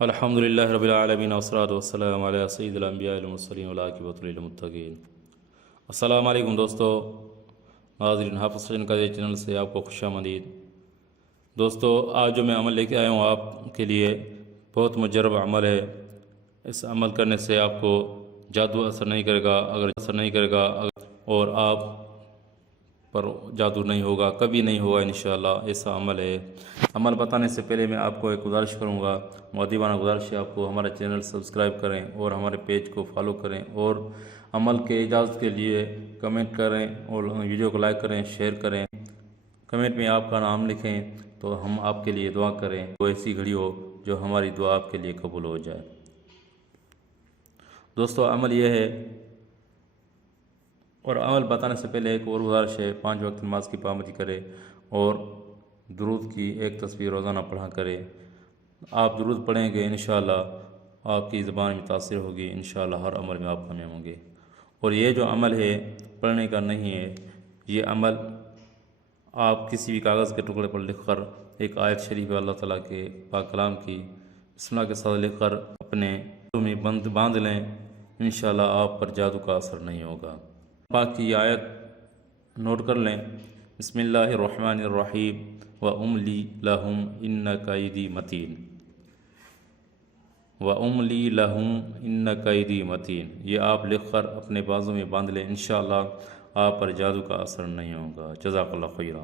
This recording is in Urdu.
الحمد للہ رب العالمین والصلاة والسلام علی سید الانبیاء والمرسلین والعاقبۃ للمتقین۔ السلام علیکم دوستو، ناظرین حافظ حسین کا چینل سے آپ کو خوش آمدید۔ دوستو، آج جو میں عمل لے کے آیا ہوں آپ کے لیے بہت مجرب عمل ہے۔ اس عمل کرنے سے آپ کو جادو اثر نہیں کرے گا اور آپ پر جادو نہیں ہوگا، کبھی نہیں ہوگا انشاءاللہ۔ ایسا عمل ہے۔ عمل بتانے سے پہلے میں آپ کو ایک گزارش کروں گا، مؤدبانہ گزارش ہے آپ کو، ہمارے چینل سبسکرائب کریں اور ہمارے پیج کو فالو کریں اور عمل کے اجازت کے لیے کمنٹ کریں اور ویڈیو کو لائک کریں، شیئر کریں۔ کمنٹ میں آپ کا نام لکھیں تو ہم آپ کے لیے دعا کریں، وہ ایسی گھڑی ہو جو ہماری دعا آپ کے لیے قبول ہو جائے۔ دوستو، عمل یہ ہے، اور عمل بتانے سے پہلے ایک اور گزارش ہے، 5 وقت نماز کی پابندی کرے اور درود کی ایک تصویر روزانہ پڑھا کرے۔ آپ درود پڑھیں گے انشاءاللہ آپ کی زبان میں تاثر ہوگی، انشاءاللہ ہر عمل میں آپ کامیاب ہوں گے۔ اور یہ جو عمل ہے پڑھنے کا نہیں ہے، یہ عمل آپ کسی بھی کاغذ کے ٹکڑے پر لکھ کر ایک آیت شریف اللہ تعالیٰ کے پاک کلام کی بسم اللہ کے ساتھ لکھ کر اپنے دل میں باندھ لیں، انشاءاللہ آپ پر جادو کا اثر نہیں ہوگا۔ پاک کی آیت نوٹ کر لیں، بسم اللہ الرحمن الرحیم وَأُمْلِي لَهُمْ إِنَّ كَيْدِي مَتِينٌ، وَأُمْلِي لَهُمْ إِنَّ كَيْدِي مَتِينٌ۔ یہ آپ لکھ کر اپنے بازو میں باندھ لیں، انشاءاللہ آپ پر جادو کا اثر نہیں ہوگا۔ جزاک اللہ خیرہ۔